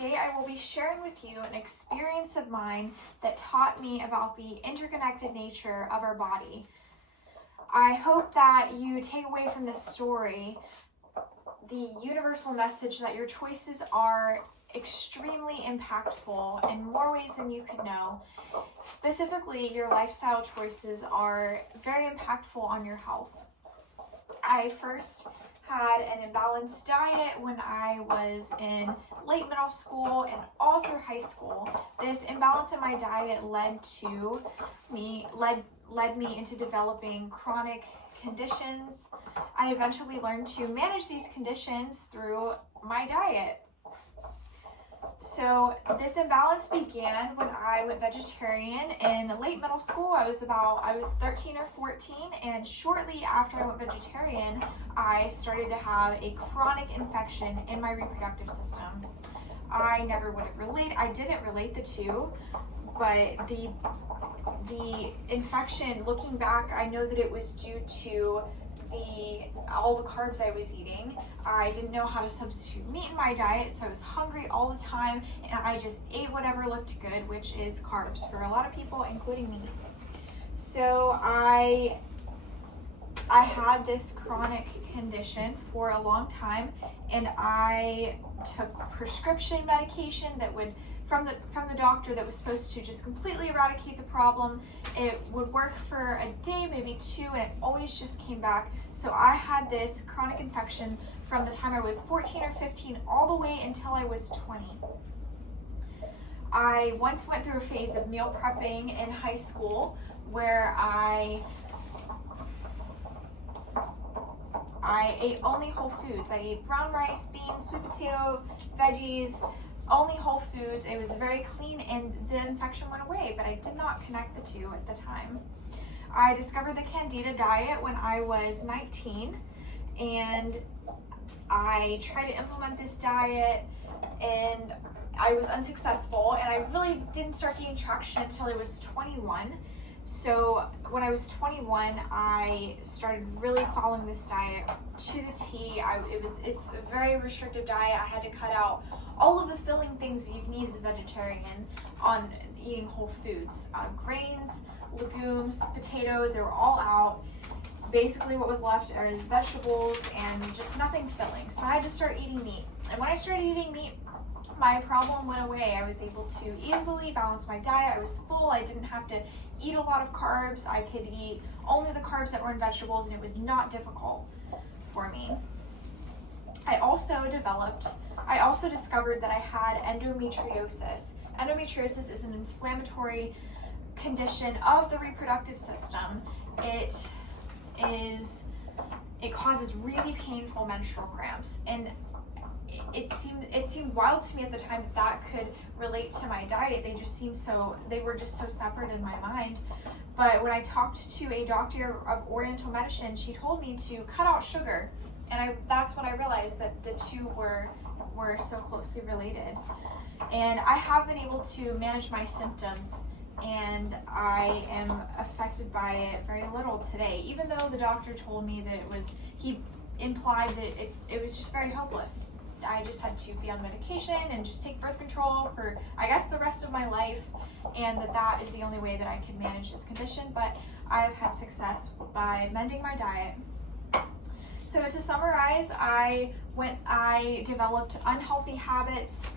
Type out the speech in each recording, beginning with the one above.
today I will be sharing with you an experience of mine that taught me about the interconnected nature of our body. I hope that you take away from this story the universal message that your choices are extremely impactful in more ways than you could know. Specifically, your lifestyle choices are very impactful on your health. I first had an imbalanced diet when I was in late middle school and all through high school. This imbalance in my diet led me into developing chronic conditions. I eventually learned to manage these conditions through my diet. So this imbalance began when I went vegetarian in late middle school. I was 13 or 14, and shortly after I went vegetarian, I started to have a chronic infection in my reproductive system. I didn't relate the two, but the infection, looking back, I know that it was due to all the carbs I was eating. I didn't know how to substitute meat in my diet, so I was hungry all the time, and I just ate whatever looked good, which is carbs for a lot of people, including me. So I had this chronic condition for a long time, and I took prescription medication that would from the doctor that was supposed to just completely eradicate the problem. It would work for a day, maybe two, and it always just came back. So I had this chronic infection from the time I was 14 or 15 all the way until I was 20. I once went through a phase of meal prepping in high school where I ate only whole foods. I ate brown rice, beans, sweet potato, veggies, only whole foods. It was very clean, and the infection went away, but I did not connect the two at the time. I discovered the Candida diet when I was 19, and I tried to implement this diet, and I was unsuccessful, and I really didn't start getting traction until I was 21. So when I was 21, I started really following this diet to the T. It's a very restrictive diet. I had to cut out all of the filling things that you need as a vegetarian on eating whole foods. Grains, legumes, potatoes, they were all out. Basically what was left is vegetables and just nothing filling. So I had to start eating meat. And when I started eating meat, my problem went away. I was able to easily balance my diet. I was full. I didn't have to eat a lot of carbs. I could eat only the carbs that were in vegetables, and it was not difficult for me. I also discovered that I had endometriosis. Endometriosis is an inflammatory condition of the reproductive system. It causes really painful menstrual cramps, and it seemed wild to me at the time that could relate to my diet. They were just so separate in my mind. But when I talked to a doctor of Oriental medicine, she told me to cut out sugar, and that's when I realized that the two were so closely related. And I have been able to manage my symptoms, and I am affected by it very little today, even though the doctor told me that he implied that it was just very hopeless. I just had to be on medication and just take birth control for, I guess, the rest of my life, and that is the only way that I could manage this condition. But I have had success by mending my diet. So to summarize, I developed unhealthy habits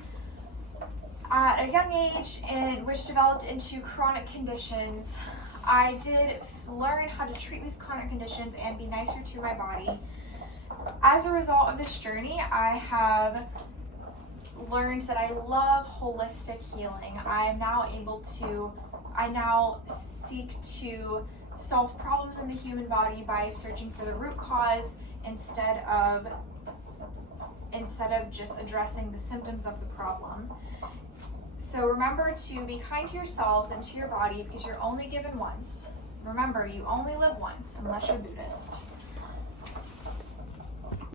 at a young age, which developed into chronic conditions. I did learn how to treat these chronic conditions and be nicer to my body. As a result of this journey, I have learned that I love holistic healing. I now seek to solve problems in the human body by searching for the root cause instead of just addressing the symptoms of the problem. So remember to be kind to yourselves and to your body, because you're only given once. Remember, you only live once, unless you're Buddhist.